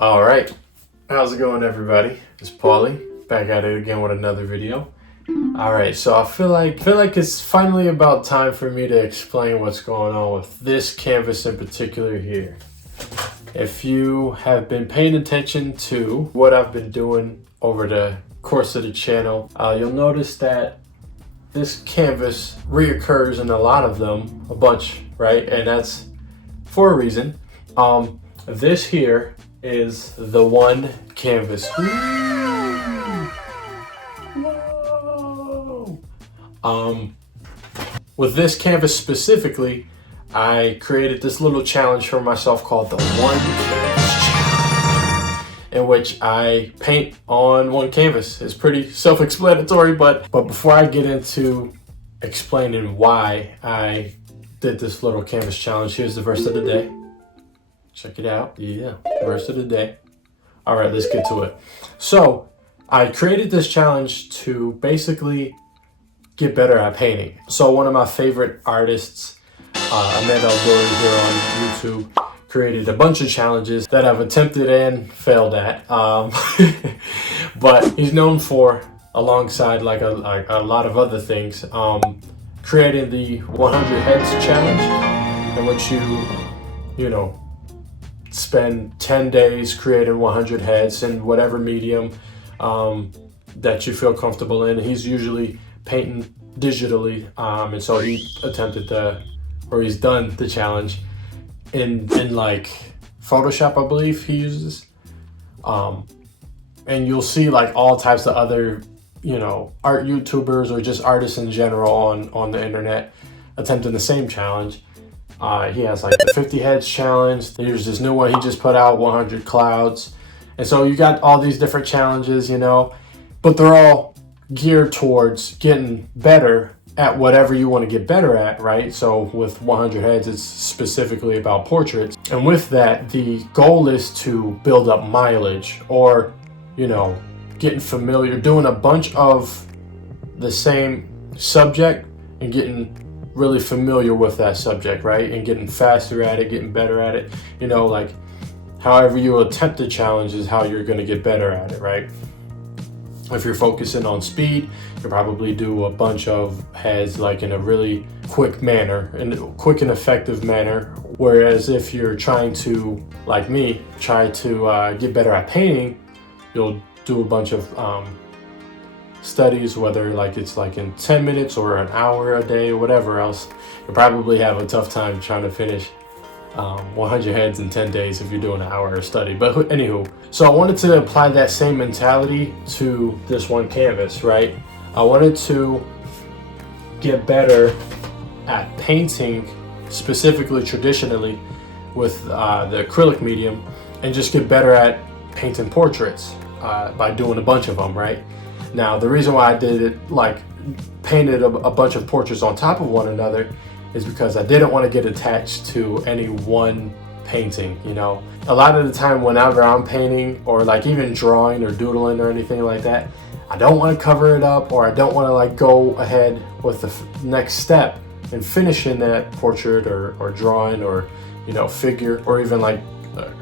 All right, how's it going, everybody? It's Paulie back at it again with another video. All right, so I feel like it's finally about time for me to explain what's going on with this canvas in particular here. If you have been paying attention to what I've been doing over the course of the channel, you'll notice that this canvas reoccurs in a lot of them, a bunch, right? And that's for a reason. This here is the one canvas. Whoa. With this canvas specifically, I created this little challenge for myself called the One Canvas Challenge, in which I paint on one canvas. It's pretty self-explanatory, but before I get into explaining why I did this little canvas challenge, here's the verse of the day. Check it out. Yeah, verse of the day. All right, let's get to it. So I created this challenge to basically get better at painting. So one of my favorite artists, Amanda here on YouTube, created a bunch of challenges that I've attempted and failed at. But he's known for, alongside like a lot of other things, creating the 100 Heads Challenge, in which you know, spend 10 days creating 100 heads in whatever medium that you feel comfortable in. He's usually painting digitally, and so he's done the challenge in like Photoshop, I believe he uses. And you'll see like all types of other, art YouTubers or just artists in general on the internet attempting the same challenge. He has like the 50 Heads Challenge. There's this new one he just put out, 100 Clouds. And so you got all these different challenges, but they're all geared towards getting better at whatever you want to get better at, right? So with 100 Heads, it's specifically about portraits. And with that, the goal is to build up mileage or, getting familiar, doing a bunch of the same subject and getting really familiar with that subject, right? And getting faster at it, getting better at it. Like however you attempt the challenge is how you're going to get better at it, right? If you're focusing on speed, you'll probably do a bunch of heads like in a really quick manner, in a quick and effective manner. Whereas if you're trying to, like me, try to get better at painting, you'll do a bunch of studies, whether it's in 10 minutes or an hour a day or whatever else. You'll probably have a tough time trying to finish 100 heads in 10 days if you're doing an hour of study. But anywho, so I wanted to apply that same mentality to this one canvas, right? I wanted to get better at painting, specifically traditionally with the acrylic medium, and just get better at painting portraits by doing a bunch of them, right? Now, the reason why I did it, painted a bunch of portraits on top of one another, is because I didn't want to get attached to any one painting, A lot of the time whenever I'm painting or even drawing or doodling or anything like that, I don't want to cover it up, or I don't want to go ahead with the next step and finishing that portrait or drawing or, figure, or even a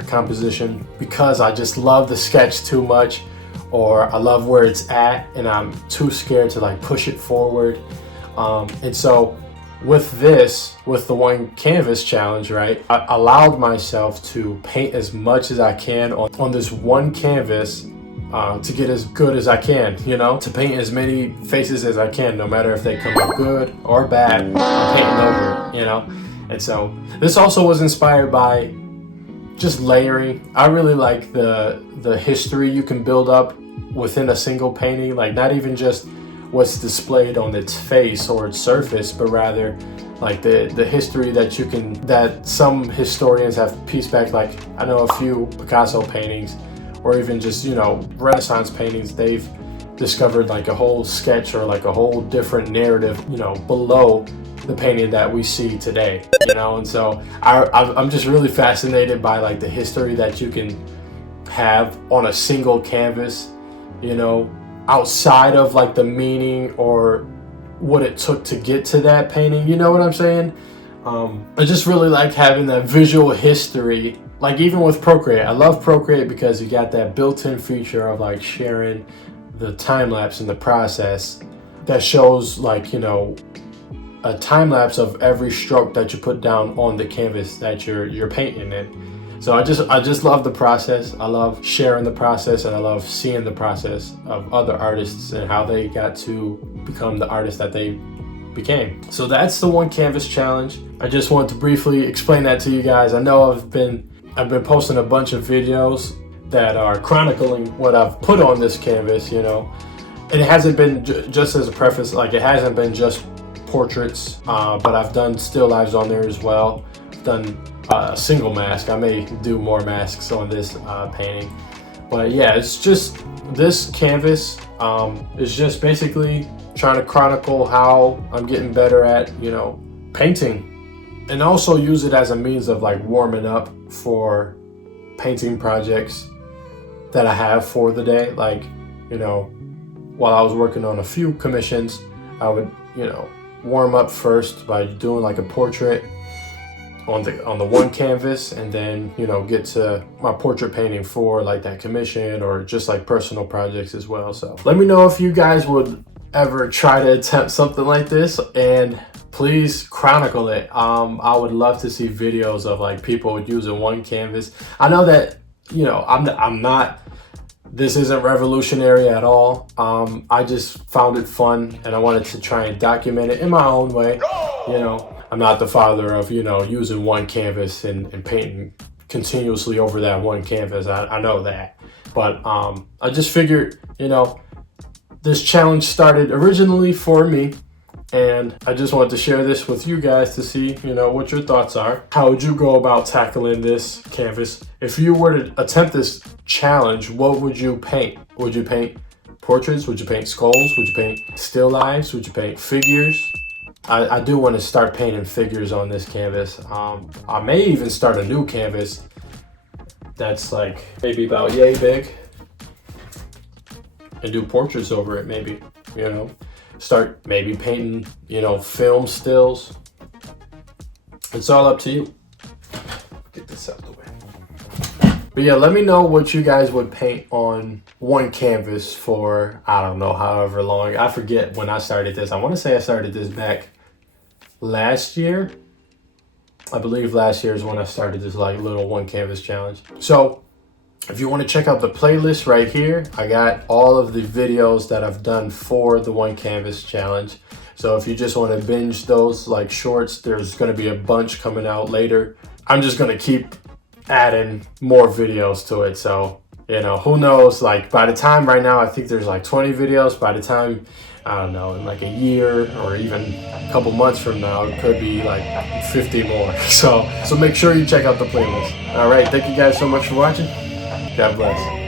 composition, because I just love the sketch too much, or I love where it's at and I'm too scared to push it forward. And so with the one canvas challenge, right, I allowed myself to paint as much as I can on this one canvas to get as good as I can, to paint as many faces as I can, no matter if they come out good or bad. I'm painting over it, And so this also was inspired by just layering. I really like the history you can build up within a single painting, not even just what's displayed on its face or its surface, but rather the history that some historians have pieced back. I know a few Picasso paintings, or even just Renaissance paintings, they've discovered a whole sketch or a whole different narrative below the painting that we see today, and so I'm just really fascinated by the history that you can have on a single canvas, outside of the meaning or what it took to get to that painting. You know what I'm saying? I just really like having that visual history like even with Procreate, I love Procreate because you got that built-in feature of like sharing the time lapse in the process that shows like, you know, a time lapse of every stroke that you put down on the canvas that you're painting in. So I just love the process. I love sharing the process, and I love seeing the process of other artists and how they got to become the artist that they became. So that's the one canvas challenge. I just wanted to briefly explain that to you guys. I know I've been posting a bunch of videos that are chronicling what I've put on this canvas, you know, and it hasn't been just as a preface, like it hasn't been just portraits, but I've done still lives on there as well. I've done a single mask. I may do more masks on this painting, but yeah, it's just this canvas is just basically trying to chronicle how I'm getting better at, you know, painting, and also use it as a means of like warming up for painting projects that I have for the day. Like, you know, while I was working on a few commissions, I would, you know, warm up first by doing like a portrait on the one canvas, and then, you know, get to my portrait painting for like that commission or just like personal projects as well. So let me know if you guys would ever try to attempt something like this, and please chronicle it. I would love to see videos of like people using one canvas. I know that, you know, I'm not, this isn't revolutionary at all. I just found it fun, and I wanted to try and document it in my own way. You know, I'm not the father of, you know, using one canvas and painting continuously over that one canvas. I know that. But I just figured, you know, this challenge started originally for me, and I just wanted to share this with you guys to see, you know, what your thoughts are. How would you go about tackling this canvas? If you were to attempt this challenge, what would you paint? Would you paint portraits? Would you paint skulls? Would you paint still lives? Would you paint figures? I do want to start painting figures on this canvas. I may even start a new canvas that's like maybe about yay big and do portraits over it, maybe, you know. Start maybe painting, you know, film stills. It's all up to you. Get this out of the way. But yeah, let me know what you guys would paint on one canvas for, I don't know, however long. I forget when I started this. I want to say I started this back last year. I believe last year is when I started this like little one canvas challenge. So if you want to check out the playlist right here, I got all of the videos that I've done for the one canvas challenge. So if you just want to binge those like shorts, there's going to be a bunch coming out later. I'm just going to keep adding more videos to it. So, you know, who knows, like by the time right now, I think there's like 20 videos. By the time, I don't know, in like a year or even a couple months from now, it could be like 50 more. So make sure you check out the playlist. All right. Thank you guys so much for watching. God bless.